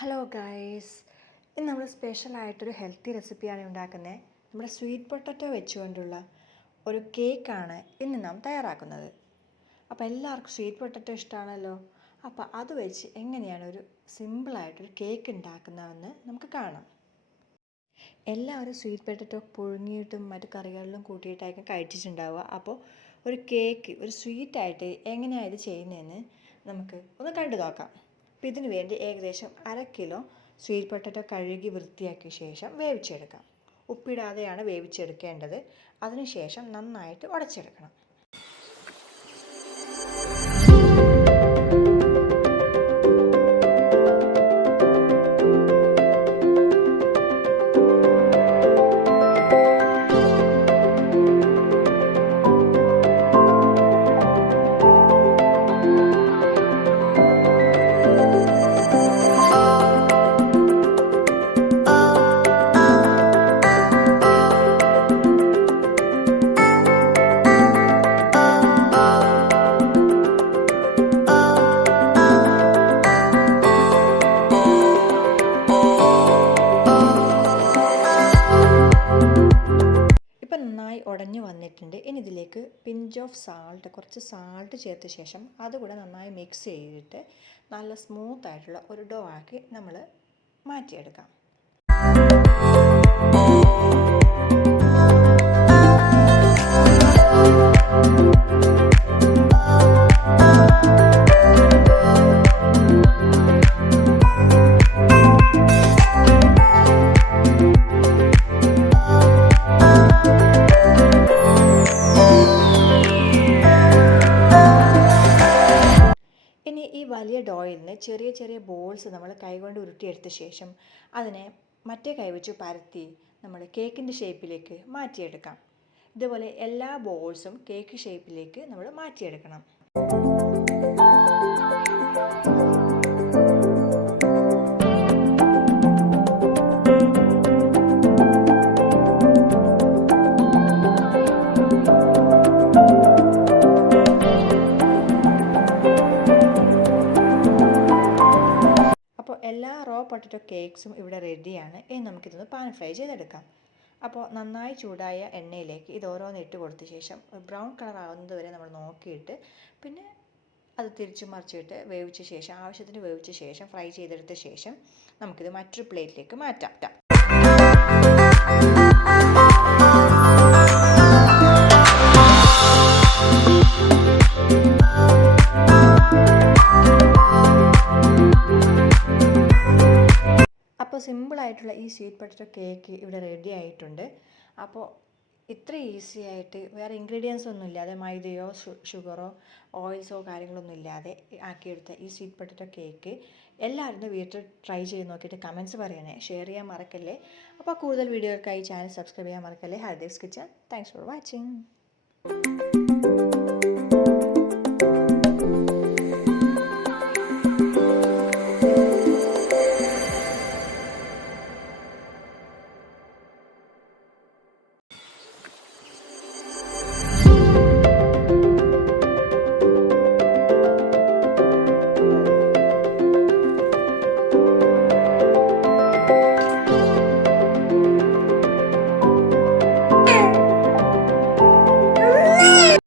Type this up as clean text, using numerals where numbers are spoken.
Hello guys, ഇന്ന് നമ്മൾ സ്പെഷ്യലായിട്ടൊരു healthy റെസിപ്പിയാണ് ഉണ്ടാക്കുന്നത്. നമ്മുടെ സ്വീറ്റ് പൊട്ടറ്റോ വെച്ചുകൊണ്ടുള്ള ഒരു കേക്കാണ് ഇന്ന് നാം തയ്യാറാക്കുന്നത്. അപ്പോൾ എല്ലാവർക്കും സ്വീറ്റ് പൊട്ടറ്റോ ഇഷ്ടമാണല്ലോ. അപ്പോൾ അത് വെച്ച് എങ്ങനെയാണ് ഒരു സിമ്പിളായിട്ടൊരു കേക്ക് ഉണ്ടാക്കുന്നതെന്ന് നമുക്ക് കാണാം. എല്ലാവരും സ്വീറ്റ് പൊട്ടറ്റോ പുഴുങ്ങിയിട്ടും മറ്റു കറികളിലും കൂട്ടിയിട്ടായിരിക്കും കഴിച്ചിട്ടുണ്ടാവുക. അപ്പോൾ ഒരു കേക്ക് ഒരു സ്വീറ്റായിട്ട് എങ്ങനെയാണ് ഇത് ചെയ്യുന്നതെന്ന് നമുക്ക് ഒന്ന് കണ്ടു നോക്കാം. അപ്പോൾ ഇതിന് വേണ്ടി ഏകദേശം 1/2 കിലോ സ്വീറ്റ് പൊട്ടറ്റോ കഴുകി വൃത്തിയാക്കിയ ശേഷം വേവിച്ചെടുക്കാം. ഉപ്പിടാതെയാണ് വേവിച്ചെടുക്കേണ്ടത്. അതിനുശേഷം നന്നായിട്ട് ഉടച്ചെടുക്കണം. നന്നായി ഉടഞ്ഞു വന്നിട്ടുണ്ട്. ഇനി ഇതിലേക്ക് പിഞ്ച് ഓഫ് സാൾട്ട്, കുറച്ച് സാൾട്ട് ചേർത്ത ശേഷം അതുകൂടെ നന്നായി മിക്സ് ചെയ്തിട്ട് നല്ല സ്മൂത്ത് ആയിട്ടുള്ള ഒരു ഡോ ആക്കി നമ്മൾ മാറ്റിയെടുക്കാം. ഈ വലിയ ഡോയിൽ നിന്ന് ചെറിയ ചെറിയ ബോൾസ് നമ്മൾ കൈകൊണ്ട് ഉരുട്ടിയെടുത്ത ശേഷം അതിനെ മറ്റേ കൈ വെച്ച് പരത്തി നമ്മൾ കേക്കിൻ്റെ ഷേപ്പിലേക്ക് മാറ്റിയെടുക്കാം. ഇതുപോലെ എല്ലാ ബോൾസും കേക്ക് ഷേപ്പിലേക്ക് നമ്മൾ മാറ്റിയെടുക്കണം. എല്ലാ റോ പൊട്ടറ്റോ കേക്ക്സും ഇവിടെ റെഡിയാണ്. ഇനി നമുക്കിതൊന്ന് പാൻ ഫ്രൈ ചെയ്തെടുക്കാം. അപ്പോൾ നന്നായി ചൂടായ എണ്ണയിലേക്ക് ഇത് ഓരോന്ന് ഇട്ട് കൊടുത്ത ശേഷം ബ്രൗൺ കളർ ആവുന്നത് വരെ നമ്മൾ നോക്കിയിട്ട് പിന്നെ അത് തിരിച്ചു മറിച്ചിട്ട് വേവിച്ച ശേഷം ആവശ്യത്തിന് വേവിച്ച ശേഷം ഫ്രൈ ചെയ്തെടുത്ത ശേഷം നമുക്കിത് മറ്റൊരു പ്ലേറ്റിലേക്ക് മാറ്റാം. അപ്പോൾ സിമ്പിളായിട്ടുള്ള ഈ സ്വീറ്റ് പൊട്ടറ്റോ കേക്ക് ഇവിടെ റെഡി ആയിട്ടുണ്ട്. അപ്പോൾ ഇത്ര ഈസി ആയിട്ട് വേറെ ഇൻഗ്രീഡിയൻസ് ഒന്നും ഇല്ലാതെ മൈദയോ ഷുഗറോ ഓയിൽസോ കാര്യങ്ങളൊന്നും ഇല്ലാതെ ആക്കിയെടുത്ത ഈ സ്വീറ്റ് പൊട്ടറ്റോ കേക്ക് എല്ലാവരും വീട്ടിൽ ട്രൈ ചെയ്ത് നോക്കിയിട്ട് കമൻറ്റ്സ് പറയണേ, ഷെയർ ചെയ്യാൻ മറക്കല്ലേ. അപ്പോൾ കൂടുതൽ വീഡിയോകൾക്കായി ചാനൽ സബ്സ്ക്രൈബ് ചെയ്യാൻ മറക്കല്ലേ. Hardev's kitchen. Thanks for watching.